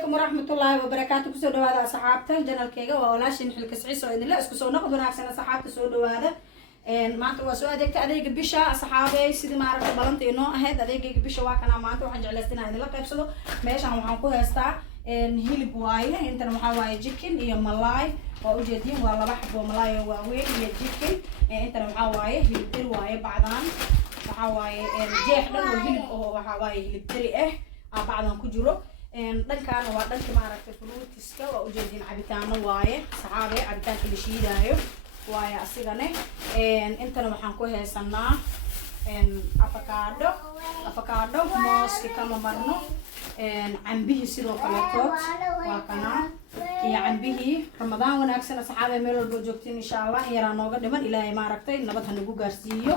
عليكم ورحمة الله وبركاته. كسر هذا صحابته جنال كيجا وولاشين حلك سعيس وإن الله اسكسر نقد ونعكسنا صحابته سود هذا ما أنت وسؤال ديك أديك بيشة صحابي سيد ما عرفت بلنتي إنه هذا أديك بيشة واقعنا ما أنت وحن جلستنا هذا لا قبصلو ماشي عم حنقول هستا هيل بوايه أنت محاوي جيكن إيه ملاي وأوجدين والله بحب وملاي ووين هي جيكن أنت محاوي هيل بوايه بعدان محاوي جيح ده وهيل وحاوي هيل بريئه بعدان كجرو دنكان waa dhanka maaragtay fruitiska waa u jeedin cabitaano waaye saxaabe cabitaanka la shiidayo waaye asigane intana waxaan ku heesanaa avocado mooska kama marno cambihi sidoo kale toot waa kana iyo cambihi ramadaan wanaagsan saxaabe meel walba joogtiin insha Allah yaraa nooga dhiman ilaahay maaragtay nabad ha nagu gaarsiiyo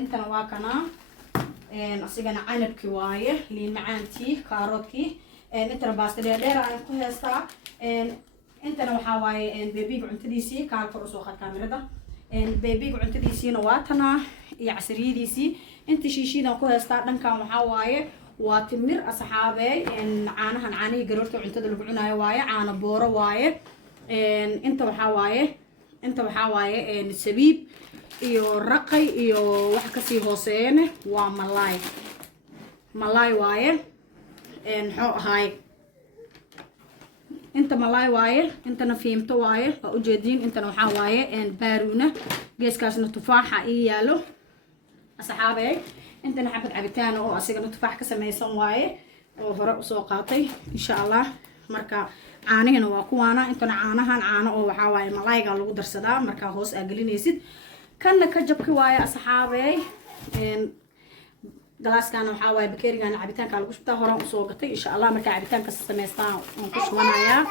intana waa kana asigana canabki waaye liin macaantii kaaroodkii intana baasta dheer aan ku heestaa intana waxa waaye beebiga cuntadiisii kaal kor soo qad kaamirada beebiga cuntadiisiina waa tana iyo casriyadiisii inta shiishiidan ku heestaa dhankan waxa waaye waa timir asxaabey caanahan caanihi garoorta cuntada lagu cunaayo waaye caana booro waaye inta waxa waaye sabiib iyo raqay iyo wax ka sii hooseeyna waa malaay waaye xoo ahay inta malaay waaye intana fiimto waaye waa u jeedin intana waxa waaye baaruna geeskaasna tufaaxa ii yaalo asxaabay intana xabad cabitaan oo asigana tufaax ka sameeysan waaye oo hore u soo qaatay insha Allah marka caanahana waa kuwaana intana caano oo waxa waaye malaayga lagu darsadaa marka hoos aa gelinaysid كنا كجبك ويا أصحابي جلاس كان وحاول بكير كان عبيتان كان وش بتاعه رأوا صوغتي إن شاء الله مركب عبيتان كسميستان ونقش ونايا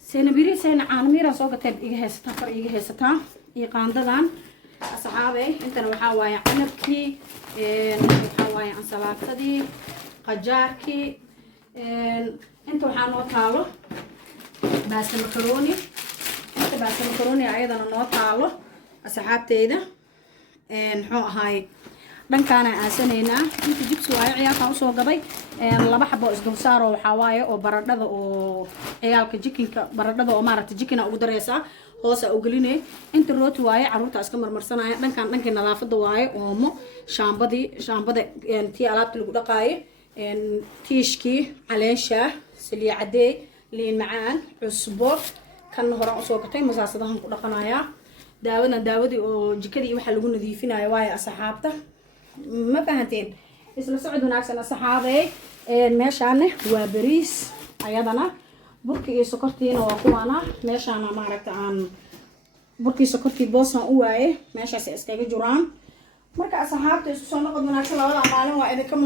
سنبيري سن عاميرة صوغتي بيجي هستا فريجي هستا يقاندان أصحابي أنت وحاول عنبكي وحاول عن سلطة دي قجاركي أنت وحاول طالو بس المكروني بس المكرونة أيضا نوطالو أصحابتيدا نحو هاي دنكانا آسانينا انت جبس واي عيالكا وصو قبي لaba xabo isdul saaro waxa waaye oo baradhada oo ciyaalka jikinka baradhada oo maaragtay jikina ugu dareysa hoos u gelinay inta rooti waaye caruurta iska marmarsanaya dhanka nadaafada waaye oomo shaambada tii alaabta lagu dhaqaayo tiishki caleensha saliicade liin macaan cusbo kan hore soo gatay masaasadahan ku dhaqanaaya daawadii oo jikadii waxa lagu nadiifinayo waaye asxaabta ma fahanteen isla socod wanaagsan asxaabay meeshaan waa bariis ayadana burka iyo sokortiina waa kuwana meeshaan ma aragta aan burkii sokortii boosan u waaye meeshaas iskaga jiraan marka asxaabta isku soo noqod wanaagsan labada maalin waa idinka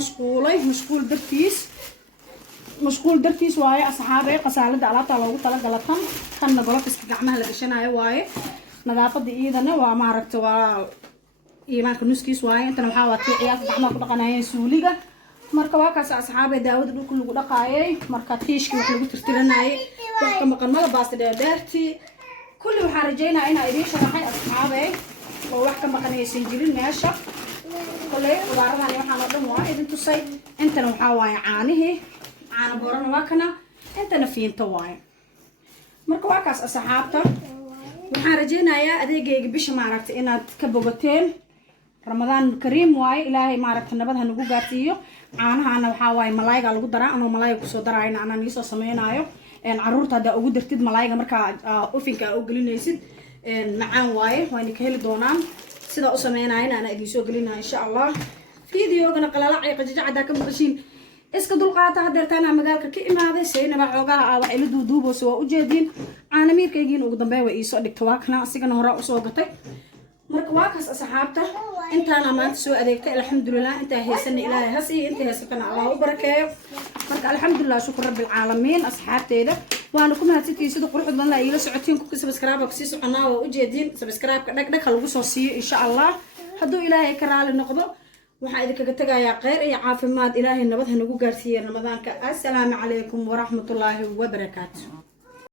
مشغول درتيس واي أصحابي قصالة على لو طلع غلطان كان نقولك استقعمها لقشنا واي نظافة دي إذا نوع ما عرفت إيمان كنوسكيس واي أنت نحاول تعيات بعمر قناة سوليجا مركبا كاس أصحابي داود دول كل دقايق مركاتيش كي وحلو ترتلناي وقت ما قلنا باست درتي كل وحرجينا أنا إيش راح أصحابي ووقت ما قناة سجلين ماشى كله وبعرض عليه حنا واحد أنتو صيد أنت نحاول عانيه أنا بورنا واكنا أنت نفين تواي مركوا كاس أصحابته وحرجينا يا أديك بيش معرفت إن تكبوتين رمضان كريم واي إلهي معرفت نبضها نقول قاتيو أنا وحاواي ملايقة على قدرة أنا ملايقة صدرة أنا نيسو سمينايو إن عرورتها دا أقدر تد ملايقة مركا أوفينكا أقولين يسد معان واي وين كهل دونان سيدا أسميناينا أنا إديسو قلنا إن شاء الله فيديو قنا قلالة عيقة ججع دا كم بشين iska dulqaata hadeertaana magaalka ka imaaday seynaba xoogaha wax ila duuduubo soo u jeedin caanamirkaygiin ugu dambeey way soo dhigtay waakna asigana hore u soo gatay marka waa kaas asxaabta intaana maanta soo adeegtay alxamdulillah inta heesan ilaahay hasi inta heesatana Allah u barakeeyo marka alxamdulillah shukr rabbil caalamiin asxaabteeda waana ku mahadsantihiin sida quruxda badan la ila socotiin ku subscribe ku sii soconaa oo u jeedin subscribe ka dhag lagu soo siiyo insha Allah haduu ilaahay ka raali noqdo waxaa idinkaga tagayaa khayr iyo caafimaad ilaahay nabad ha nagu gaarsiiyo ramadaanka assalaamu calaykum waraxmatullaahi wabarakaatuh